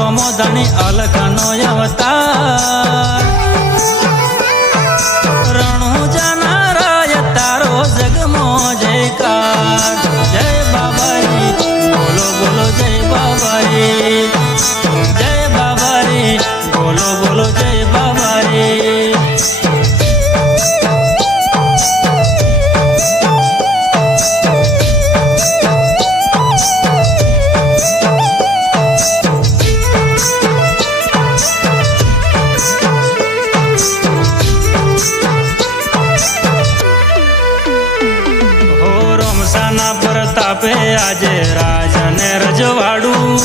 રોમો ધણી અલખનો અવતાર રણુજાના રાય તારો જગમો જયકાર જય બાબારી બોલો બોલો જય બાબારી જય બાબારી બોલો બોલો જય બાબારી પ્રતાપે આજે રાજને રજવાડું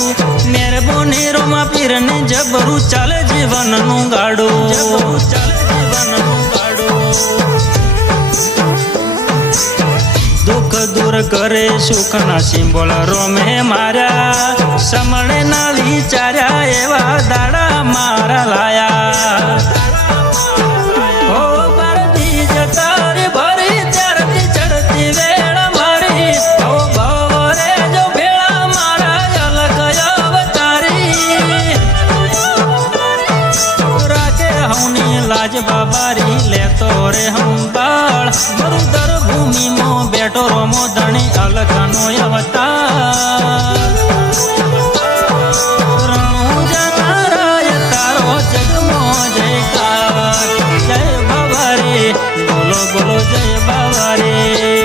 મેરબોની રોમા પીરને જબરું ચાલે જીવનનું ગાડું દુઃખ દૂર કરે સુખના સિંબોલ રોમે માર્યા સમણે ના વિચાર્યા એવા દાડા મારા લાયા બાબારી લેતો રે હંબાળ મરુદર ભૂમિ માં બેઠો રોમો ધણી અલખનો અવતાર રણુજાના રાય તારો જગમો જયકાર જય બાબારી બોલો બોલો જય બાબારી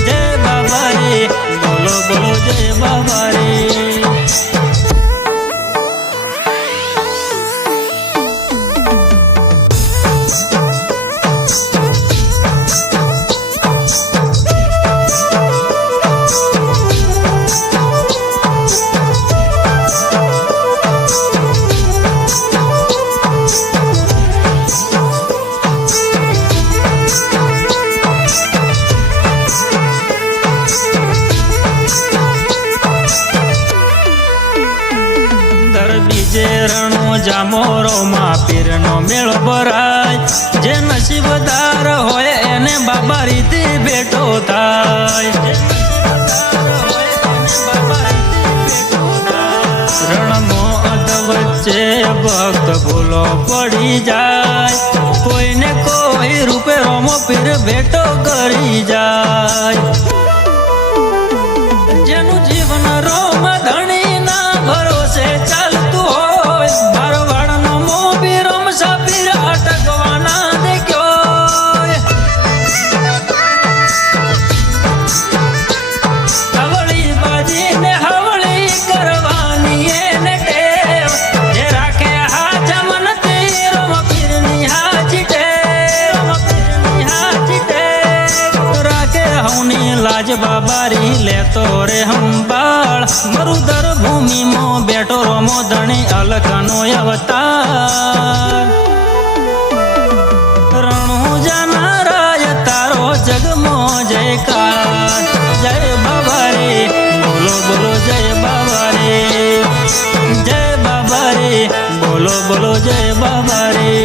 જય બાબારી બોલો બોલો જય બાબારી રણો જામોરો માં પીરનો મેળો ભરાય જે નસીબદાર હોય એને બાબારીથી ભેટો થાય રણમો અધ વચ્ચે ભક્ત ભૂલો પડી જાય કોઈને કોઈ રૂપે રોમો પીર ભેટો કરી જાય જેનું જીવન રોમ ધણી ના ભરોસે ચાલતું હોય મારવાડનો મોબી રમસા પીર અટકવાના દેખ્યો હવળી બાજીને હવળી કરવાની એને ટેવ જે રાખે હાજા મનથી રમ પીરની હાજી ટેવ રાખે હવની લાજ બાબારી લેતો રે હંબાળ મરુદર ભૂમિ માં બેઠો રોમો ધણી અલખનો અવતાર રણુજાના રાય તારો જગમો જયકાર જય બાબારી બોલો બોલો જય બાબારી જય બાબારી બોલો બોલો જય બાબારી